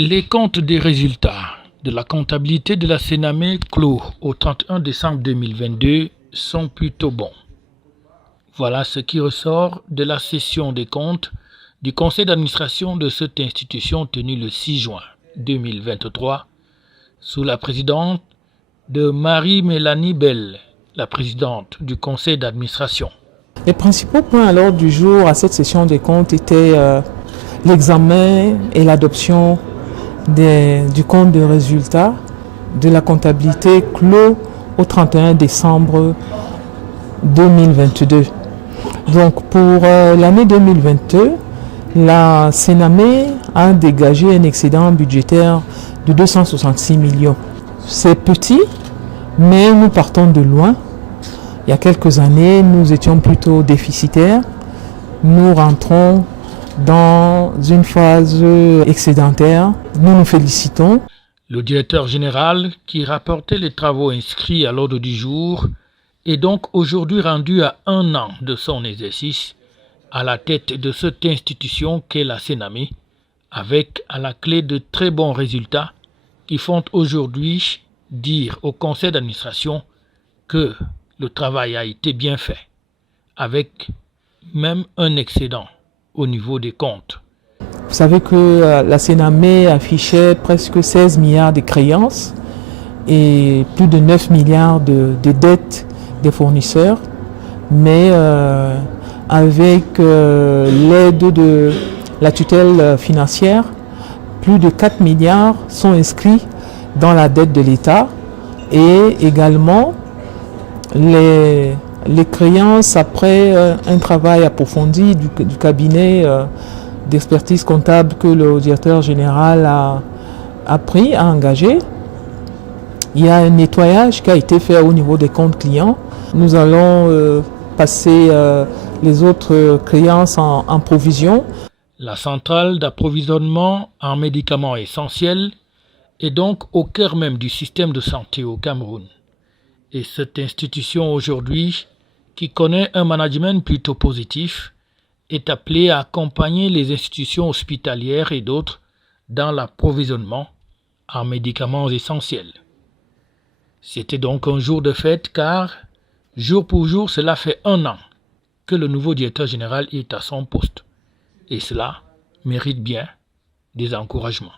Les comptes des résultats de la comptabilité de la Sénamé clos au 31 décembre 2022 sont plutôt bons. Voilà ce qui ressort de la session des comptes du conseil d'administration de cette institution tenue le 6 juin 2023 sous la présidence de Marie-Mélanie Bell, la présidente du conseil d'administration. Les principaux points à l'ordre du jour à cette session des comptes étaient l'examen et l'adoption du compte de résultats de la comptabilité clos au 31 décembre 2022. Donc pour l'année 2022, la Sénamé a dégagé un excédent budgétaire de 266 millions. C'est petit, mais nous partons de loin. Il y a quelques années, nous étions plutôt déficitaires. Nous rentrons dans une phase excédentaire. Nous nous félicitons. Le directeur général, qui rapportait les travaux inscrits à l'ordre du jour, est donc aujourd'hui rendu à 1 an de son exercice à la tête de cette institution qu'est la Sénamé, avec à la clé de très bons résultats qui font aujourd'hui dire au conseil d'administration que le travail a été bien fait, avec même un excédent au niveau des comptes. Vous savez que la Sénamé affichait presque 16 milliards de créances et plus de 9 milliards de dettes des fournisseurs, mais avec l'aide de la tutelle financière, plus de 4 milliards sont inscrits dans la dette de l'État et également les créances après un travail approfondi du cabinet d'expertise comptable que le directeur général a engagé. Il y a un nettoyage qui a été fait au niveau des comptes clients. Nous allons passer les autres créances en provision. La centrale d'approvisionnement en médicaments essentiels est donc au cœur même du système de santé au Cameroun. Et cette institution aujourd'hui, qui connaît un management plutôt positif, est appelée à accompagner les institutions hospitalières et d'autres dans l'approvisionnement en médicaments essentiels. C'était donc un jour de fête car, jour pour jour, cela fait 1 an que le nouveau directeur général est à son poste. Et cela mérite bien des encouragements.